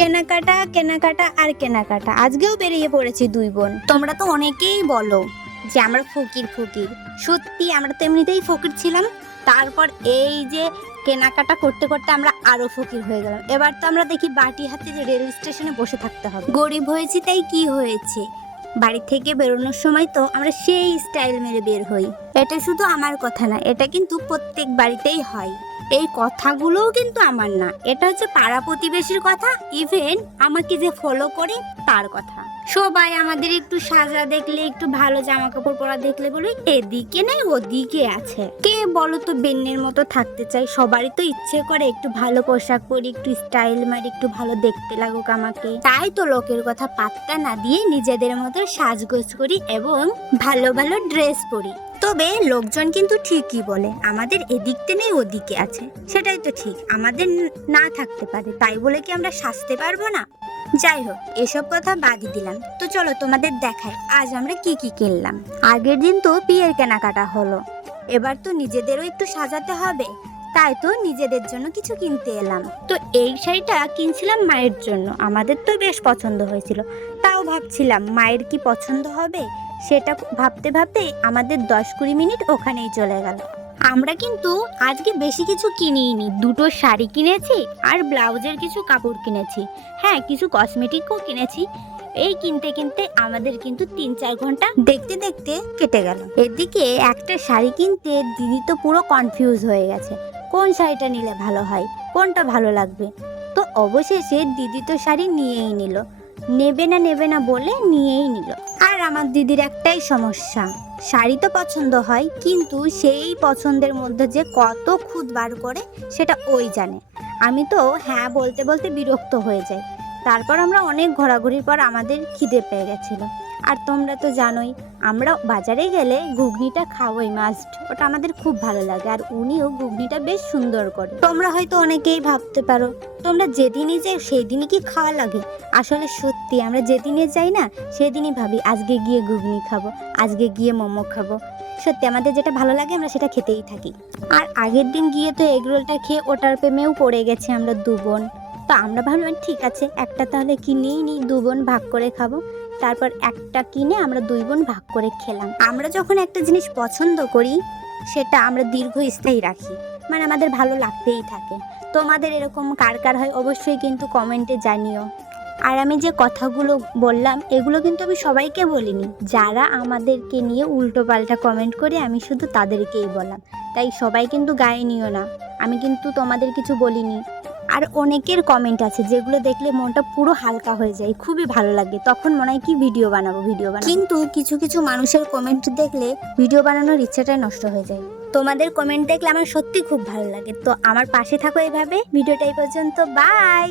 কেনাকাটা কেনাকাটা আর কেনাকাটা। আজকেও বেরিয়ে পড়েছি দুই বোন। তোমরা তো অনেকেই বলো যে আমরা ফকির ফকির। সত্যি আমরা তো এমনিতেই ফকির ছিলাম, তারপর এই যে কেনাকাটা করতে করতে আমরা আরো ফকির হয়ে গেলাম। এবার তো আমরা দেখি বাটি হাতে যে রেল স্টেশনে বসে থাকতে হবে। গরিব হয়েছি তাই কি হয়েছে, বাড়ি থেকে বেরোনোর সময় তো আমরা সেই স্টাইল মেরে বের হই। এটা শুধু আমার কথা না, এটা কিন্তু প্রত্যেক বাড়িতেই হয়। এই কথাগুলোও কিন্তু আমার না, এটা হচ্ছে পাড়া প্রতিবেশীর কথা, ইভেন আমাকে যে ফলো করে তার কথা। সবাই আমাদের একটু সাজা দেখলে, একটু ভালো জামা কাপড় পরা দেখলে বলে এদিকে নেই ওদিকে আছে। কে বলো তো বেন্নের মতো থাকতে চাই? সবারই তো ইচ্ছে করে একটু ভালো পোশাক পরি, একটু স্টাইল মারি, একটু ভালো দেখতে লাগুক আমাকে। তাই তো লোকের কথা পাত্তা না দিয়ে নিজেদের মতো সাজগোজ করি এবং ভালো ভালো ড্রেস পরি। তবে লোকজন কিন্তু ঠিকই বলে আমাদের এদিকতে নেই ওদিকে আছে। সেটাই তো ঠিক, আমাদের না থাকতে পারে, তাই বলে কি আমরা সাজতে পারবো না? যাই হোক, এসব কথা বাদই দিলাম। তো চলো তোমাদের দেখাই আজ আমরা কি কি কিনলাম। আগের দিন তো বিয়ের কেনাকাটা হলো, এবার তো নিজেদেরও একটু সাজাতে হবে, তাই তো নিজেদের জন্য কিছু কিনতে এলাম। তো এই শাড়িটা কিনছিলাম মায়ের জন্য, আমাদের তো বেশ পছন্দ হয়েছিল। তাও ভাবছিলাম মায়ের কি পছন্দ হবে, সেটা ভাবতে ভাবতে আমাদের 10-20 মিনিট ওখানেই চলে গেল। আমরা কিন্তু আজকে বেশি কিছু কিনিনি, দুটো শাড়ি কিনেছি আর ব্লাউজের কিছু কাপড় কিনেছি। হ্যাঁ, কিছু কসমেটিকও কিনেছি। এই কিনতে কিনতে আমাদের কিন্তু 3-4 ঘন্টা দেখতে দেখতে কেটে গেল। এদিকে একটা শাড়ি কিনতে দিদি তো পুরো কনফিউজ হয়ে গেছে, কোন শাড়িটা নিলে ভালো হয়, কোনটা ভালো লাগবে। তো অবশেষে দিদি তো শাড়ি নিয়েই নিল, নেবে না বলে নিয়েই নিল। আর আমার দিদির একটাই সমস্যা, শাড়ি তো পছন্দ হয় কিন্তু সেই পছন্দের মধ্যে যে কত খুঁত বার করে সেটা ওই জানে। আমি তো হ্যাঁ বলতে বলতে বিরক্ত হয়ে যাই। তারপর আমরা অনেক ঘোরাঘুরির পর আমাদের খিদে পেয়ে গেছিলো। আর তোমরা তো জানোই আমরা বাজারে গেলে ঘুগনিটা খাওয়াই মাস্ট, ওটা আমাদের খুব ভালো লাগে। আর উনিও ঘুগনিটা বেশ সুন্দর করে। তোমরা হয়তো অনেকেই ভাবতে পারো তোমরা যেদিনই যাই সেই দিনই কি খাওয়া লাগে? আসলে সত্যি আমরা যেদিনে যাই না সেদিনই ভাবি আজকে গিয়ে ঘুগনি খাবো, আজকে গিয়ে মোমো খাবো। সত্যি আমাদের যেটা ভালো লাগে আমরা সেটা খেতেই থাকি। আর আগের দিন গিয়ে তো এগরোলটা খেয়ে ওটার প্রেমেও পড়ে গেছি আমরা দু বোন। তো আমরা ভাবলাম ঠিক আছে একটা তাহলে কিনেই নিই, দু বোন ভাগ করে খাবো। তারপর একটা কিনে আমরা দুই বোন ভাগ করে খেলাম। আমরা যখন একটা জিনিস পছন্দ করি সেটা আমরা দীর্ঘস্থায়ী রাখি, মানে আমাদের ভালো লাগতেই থাকে। তোমাদের এরকম কার কার হয় অবশ্যই কিন্তু কমেন্টে জানিও। আর আমি যে কথাগুলো বললাম এগুলো কিন্তু আমি সবাইকে বলিনি, যারা আমাদেরকে নিয়ে উল্টো পাল্টা কমেন্ট করে আমি শুধু তাদেরকেই বললাম। তাই সবাই কিন্তু গায়ে নিও না, আমি কিন্তু তোমাদের কিছু বলিনি। আর অনেকের কমেন্ট আছে যেগুলো দেখলে মনটা পুরো হালকা হয়ে যায়, খুবই ভালো লাগে, তখন মনে হয় কি ভিডিও বানাবো। কিন্তু কিছু কিছু মানুষের কমেন্ট দেখলে ভিডিও বানানোর ইচ্ছাটাই নষ্ট হয়ে যায়। তোমাদের কমেন্ট দেখলে আমার সত্যি খুব ভালো লাগে। তো আমার পাশে থাকো এভাবে। ভিডিওটা এই পর্যন্ত, বাই।